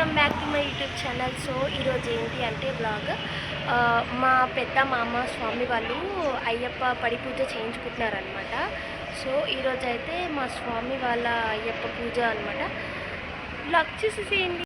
Welcome back to my YouTube channel. So ఈరోజు ఏంటి అంటే బ్లాగ్, మా పెద్ద మామ స్వామి వాళ్ళు అయ్యప్ప పడి పూజ చేయించుకుంటున్నారనమాట. సో ఈరోజు అయితే మా స్వామి వాళ్ళ అయ్యప్ప పూజ అనమాట. బ్లాగ్ చూసేసేయండి.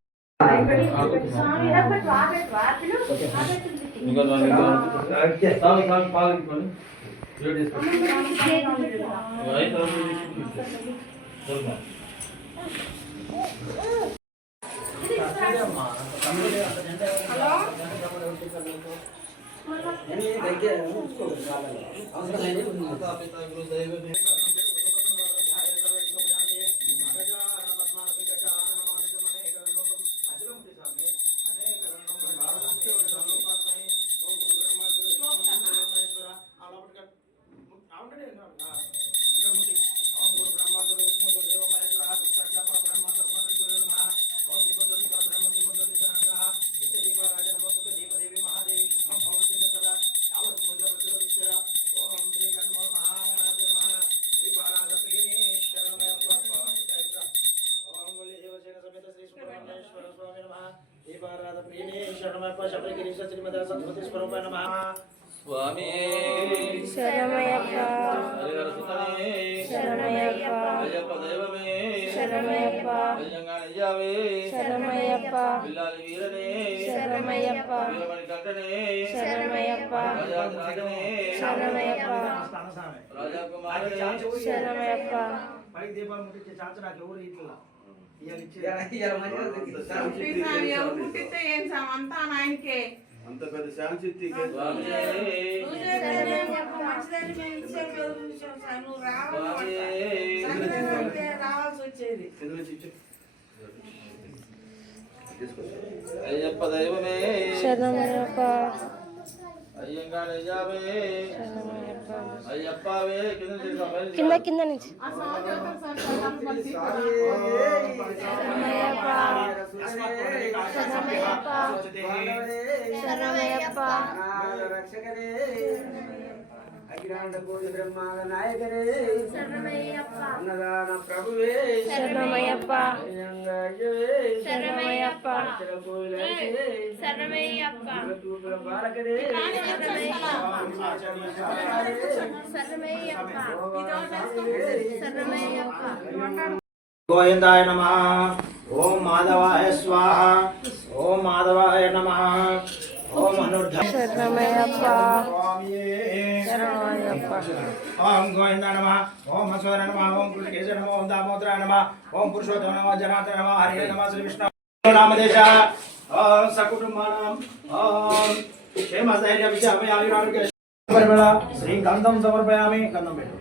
స్వామి శరణమయ్యప్ప, శరణమయ్యప్ప, అయ్యప్ప దైవమే శరణమయ్యప్ప, అయ్యంగానయ్యావే శరణమయ్యప్ప, పిల్లాలి వీరనే శరణమయ్యప్ప, వీరమణి కంటనే శరణమయ్యప్ప, రాజాదిరాజనే శరణమయ్యప్ప, రాజకుమారనే శరణమయ్యప్ప. పై దీపాలు ముట్టించే ఛాన్స్ నాకు ఎవరు ఇట్లా అంత పెద్ద శాంతి అయ్యప్ప దైవమే శరణమయ్యప్ప, అయ్యంగానయ్యావే శరణమయ్యప్ప. అయ్యప్పవే కింద కింద నుంచి శరణమయ్యప్ప, అఖిలాండ కోటి బ్రహ్మాండ నాయకరే శరణమయ్యప్ప, అన్నదాన ప్రభువే శరణమయ్యప్ప, శరణమయ్యప్ప, శరణమయ్యప్ప, బాలకరే గోవిందాయ నమః. ఓం మాధవాయ స్వాహ. ఓం మాధవాయ నమః. ఓం అనుర్ధ శరణమయ్యప్ప, స్వామియే శరణమయ్యప్ప. ఓం గోవిందాయ నమః. ఓం అశ్వర నమః. ఓం కృష్ణకేశవ నమః. ఓం దామోదరాయ నమః. ఓం పురుషోత్తమ నమః. జనార్దన నమః. హరే నమః. శ్రీ విష్ణు నామదేశ. ఓం సకుటుంబానాం. ఓం క్షేమధైర్య విద్యాభయామి ఆరోగ్య శ్రీగంధం సమర్పయామి. గంధం పెట్టు.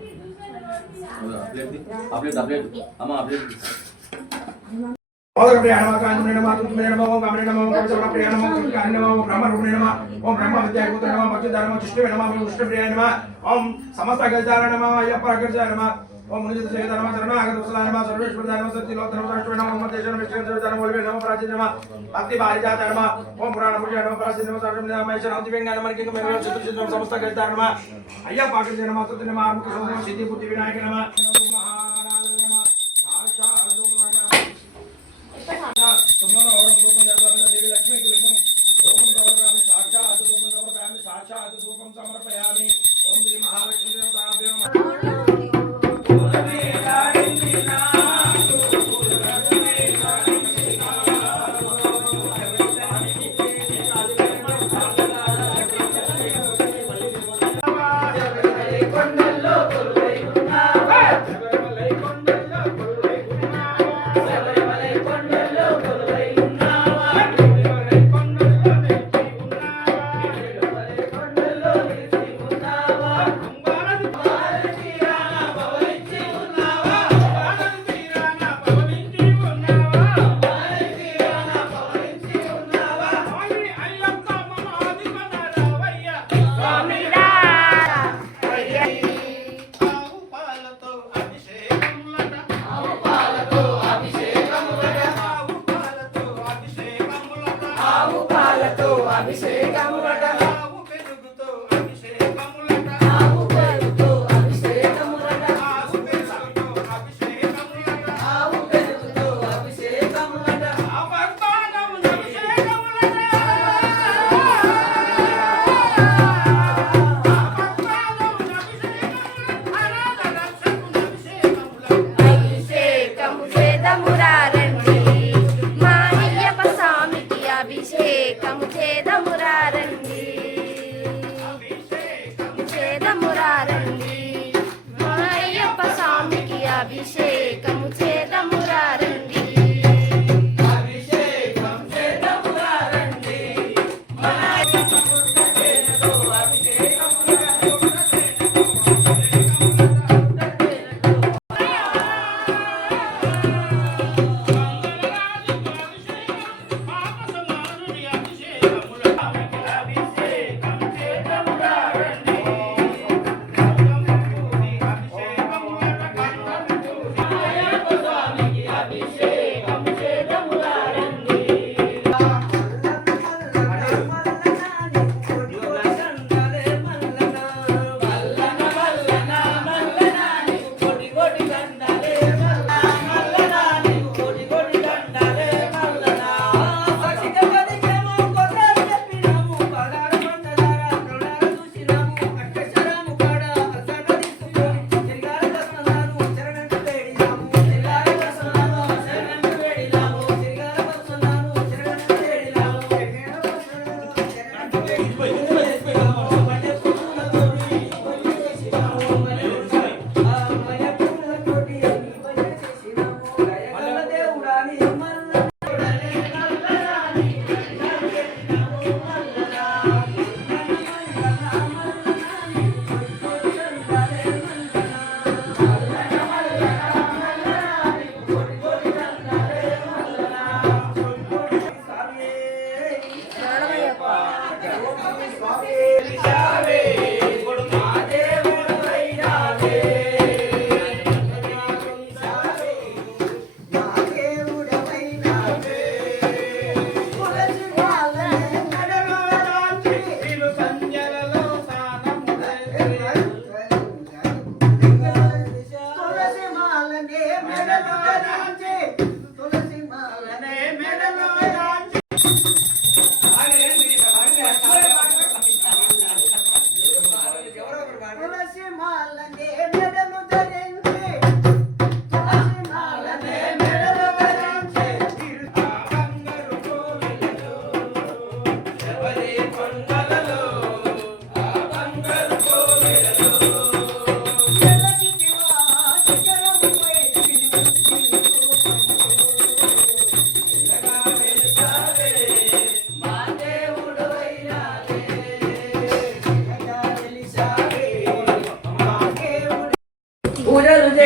ఓం ప్రియాణమ కాంతునే నమః. తుత్మే నమః. ఓం గమనే నమః. ఓం కవిచవన ప్రియ నమః. ఓం కాని నమః. ఓం బ్రహ్మ రూపిణే నమః. ఓం బ్రహ్మ విద్యాగోత్ర నమః. భక్తిదార నమః. విష్ణువే నమః. విష్ణుప్రియాయ నమః. ఓం సమస్త గజార నమః. అయ్యప్ప గజార నమః. ఓం మునిజిత జగత నమః. శరణాగత వసలాయ నమః. సర్వేశ్వరాయ నమః. సత్యలోక నమః. సరస్వతి నమః. మహేశ్వర విష్ణు సర్వదాన మూలవే నమః. ప్రాచీన నమః. భక్తి భారిజాత నమః. ఓం పురాణ పురుష నమః. ప్రాచీన నమః. సర్వం నమః. మహేశ్వర దివ్యంగా నమః. కింగ మేర చతుర్శుద్ధ సమస్త గజార నమః. అయ్యప్ప గజార నమః. తుత్తే నమః. ఆర్ముఖ సోమ సిద్ధి బుద్ధి వినాయక నమః. మహానాద నమః. సాక్షాత్ देवी लक्ष्मी कुलिकं ओम समर्पयामि साक्षात् धूपं समर्पयामि साक्षात् धूपं समर्पयामि ओम श्री महालक्ष्मी देवताभ्यो नमः.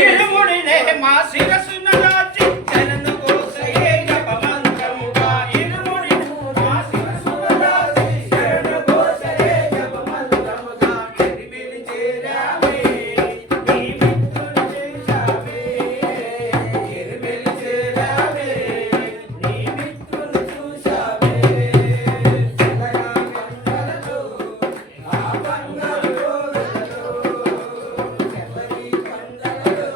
ఇరుముడినే మా శిరస్సున రాచి శరణు కోసయే జపమంత్రముగా ఇరుముడినే మా శిరస్సున రాచి శరణు కోసయే జపమంత్రముగా ఎరిమిలి చేరావే నీ మిత్రులు చేశావే ఎరిమిలి చేరావే నీ మిత్రులు చూశావే సదగా గంగలతో ఆ బంగారు రోజులలో ఎవరి పండగలో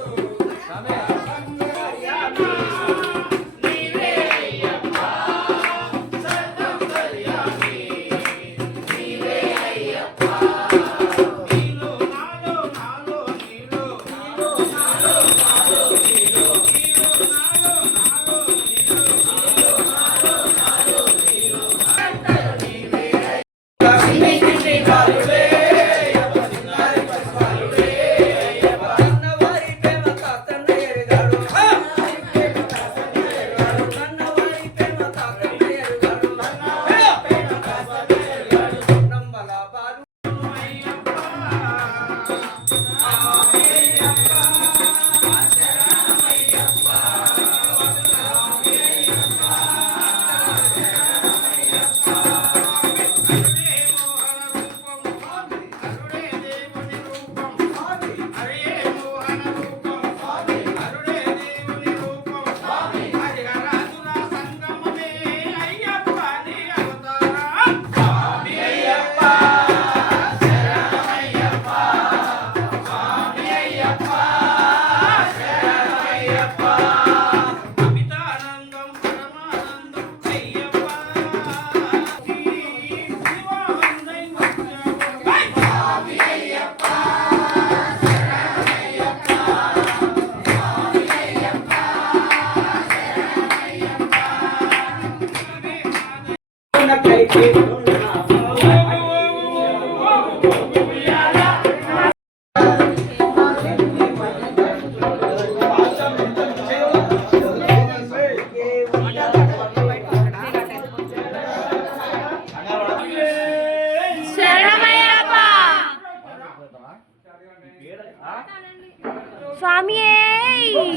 స్వామియే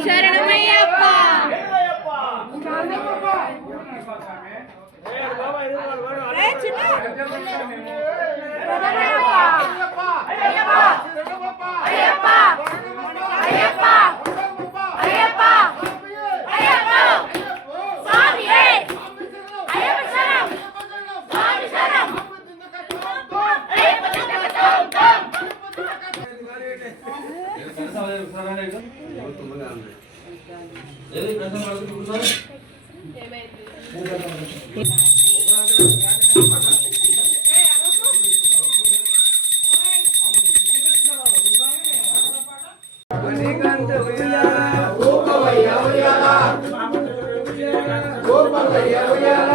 శరణమయ్యప్ప గోపవయ్య ఉయ్యాల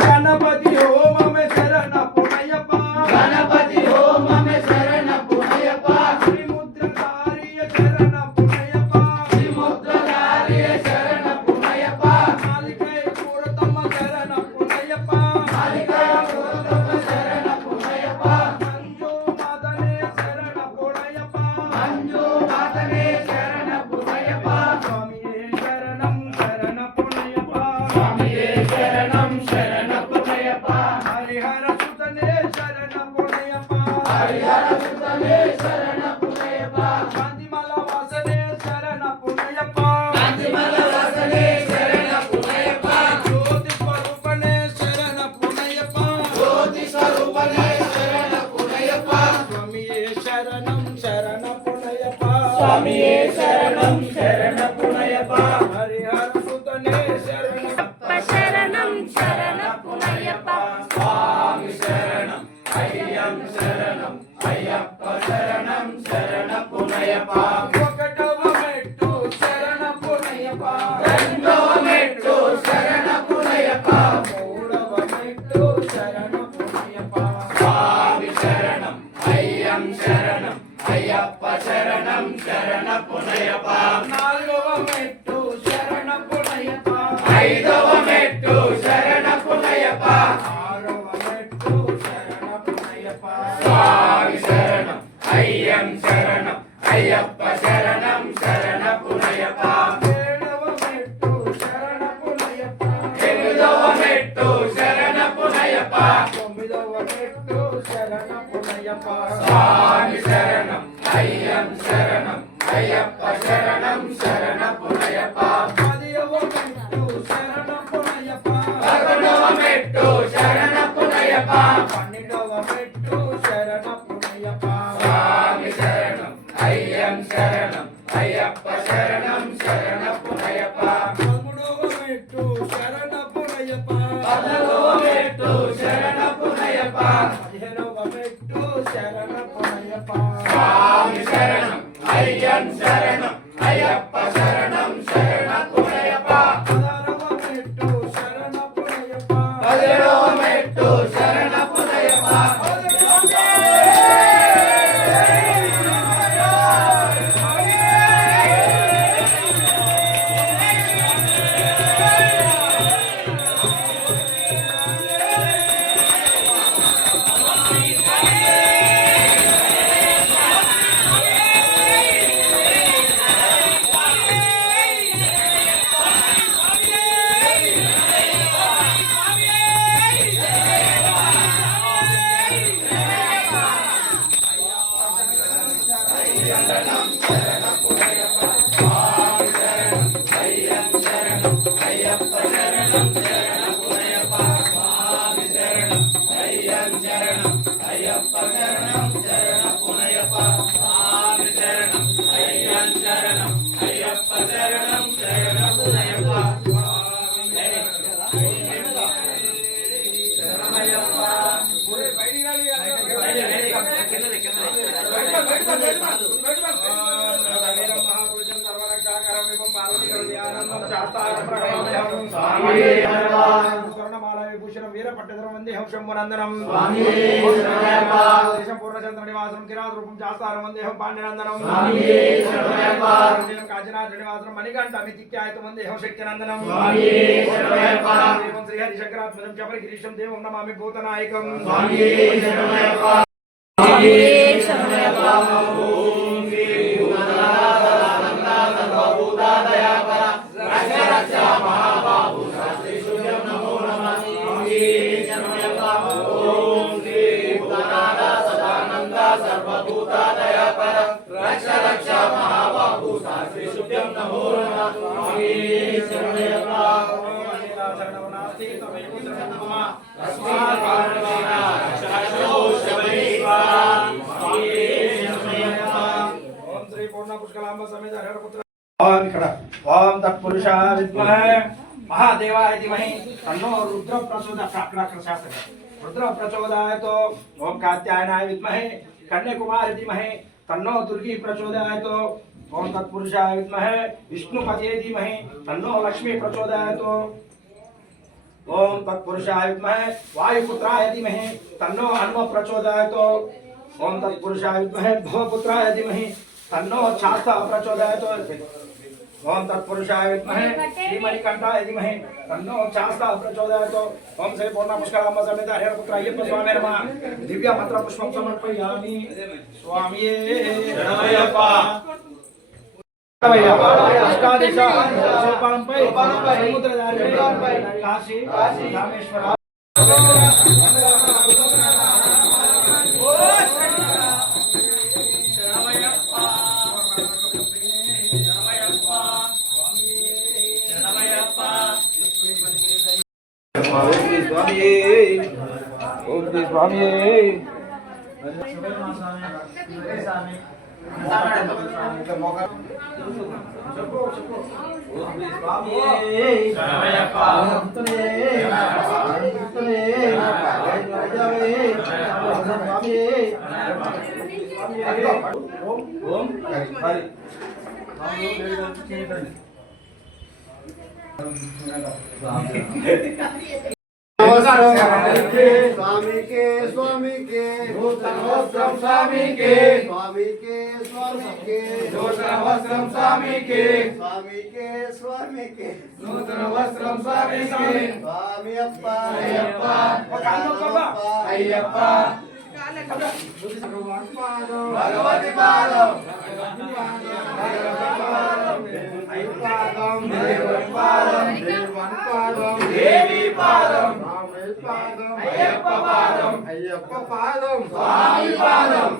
గణపతి హోమం శరణ పునయప్ప గణపతి హోమం శరణ పునయప్ప శ్రీముద్రధారియ శరణ పునయప్ప శ్రీముద్రధారియ శరణ పునయప్ప మాలికై పూరతమ్మ శరణ పునయప్ప మాలికై పూరతమ్మ శరణ పునయప్ప మంజు మాదనే శరణ పునయప్ప మంజు మాదనే శరణ పునయప్ప స్వామియే శరణం శరణ పునయప్ప స్వామియే శరణం శరణ పునయప్ప హరిహర సుతనే శరణ పునయప్ప హరిహర సుతనే శరణ పునయప్ప కాంతిమల వాసనే శరణ పునయప్ప కాంతిమల వాసనే శరణ పునయప్ప జ్యోతి స్వరూపనే శరణ పునయప్ప జ్యోతి స్వరూపనే శరణ పునయప్ప స్వామియే శరణం శరణ పునయప్ప స్వామియే శరణం శరణ పునయప్ప హరిహర సుతనే శరణ శరణం శరణ పునయ్యప్ప స్వామి శరణం అయ్యం శరణం అయ్యప్ప శరణం శరణ పునయప్ప ఒకటవ మెట్టు శరణ పునయప్ప రెండవ మెట్టు శరణ పునయప్ప మూడవ మెట్టు శరణ పునయప్ప స్వామి శరణం అయ్యం శరణం అయ్యప్ప శరణం శరణ పునయప్ప నాలుగవ మెట్టు శరణ పునయప్ప ఐదవ మెట్టు శరణ పునయప్ప ఆరవ మెట్టు శరణ పునయప్ప స్వామి శరణం అయ్యం శరణం అయ్యప్ప శరణం శరణ పునయప్ప ఏడవ మెట్టు శరణ పునయప్ప ఎనిమిదవ మెట్టు శరణ పునయప్ప తొమ్మిదవ మెట్టు శరణ పునయప్ప స్వామి శరణం అయ్యం శరణం అయ్యప్ప శరణం శరణ పునయప్ప పదియవ మెట్టు శరణ పునయప్ప పదకొండవ మెట్టు శరణ పునయప్ప పన్నెండవ మెట్టు శరణ పునయప్ప స్వామి శరణం అయ్యం శరణం అయ్యప్ప శరణం శరణ పునయప్ప పదమూడవ మెట్టు శరణ పునయప్ప పదహారవ మెట్టు శరణ పునయప్ప పదిహేనవ మెట్టు శరణ పునయప్ప స్వామి శరణం అయ్యం శరణం అయ్యప్ప శరణం శరణ పునయప్ప పదహారవ మెట్టు శరణ పునయప్ప పదిహేడవ మెట్టు శరణ పునయప్ప స్వర్ణమాలవిభూషణం వీరపట్టధరం వందే హంసం వనందనం పూర్ణచంద్ర నివాసం కిరాత రూపం శాస్తారం వందేహం పాండ్యనందనం కాంచనా శ్రీనివాసం మణికంఠ మితిక్యాయతం వందేహం శక్తినందనం శ్రీహరి శంకరాత్మజం చపరి గిరీశం దేవం నమామి భూతనాయకం ఓం శ్రీ పూర్ణ పుష్కలాంబ సమేత హరిపుత్ర ఇక్కడ ఓం తత్పురుషాయ విద్మహే మహాదేవాయ ధీమహి తన్నో రుద్ర ప్రచోదయాత్ రుద్ర ప్రచోదయాత్ ఓం కాత్యాయనాయ విద్మహే కన్యాకుమారి ధీమహి తన్నో దుర్గి ప్రచోదయాత్ ఓం తత్పురుషాయ విద్మహే విష్ణుపతే ధీమహి తన్నో లక్ష్మీ ప్రచోదయాత్ ఓం తత్పురుషాయ విద్మహే వాయుపుత్రాయ ధీమహి తన్నో హనుమ ప్రచోదయాత్ ఓం తత్పురుషాయ విద్మహే భవపుత్రాయ ధీమహి తన్నో శాస్త్ర ప్రచోదయాత్ ఓం తత్పురుషాయ విద్మహే శ్రీమణికంఠాయ ధీమహి తన్నో శాస్త్ర ప్రచోదయాత్ ఓం శ్రీ పూర్ణ పుష్కరాంబ సమేత హరిహరపుత్ర అయ్యప్ప స్వామి నమః దివ్య మంత్ర పుష్పం సమర్పయామి స్వామియే శరణమయ్యప్ప అష్టాదశ సోపానంపై సముద్రధారిపై కాశీ రామేశ్వర ఓం శ్రీ స్వామి स्वामी के स्वामी के वस्त्रम स्वामी के स्वामी के स्वामी के नूतन वस्त्रम स्वामी के स्वामी के स्वामी के नूतन वस्त्रम स्वामी के स्वामी अप्पा अय्यप्पा अय्यप्पा भगवती पादम देवी पादम అయ్యప్ప పాదం अय्यप्पा पादम స్వామి పాదం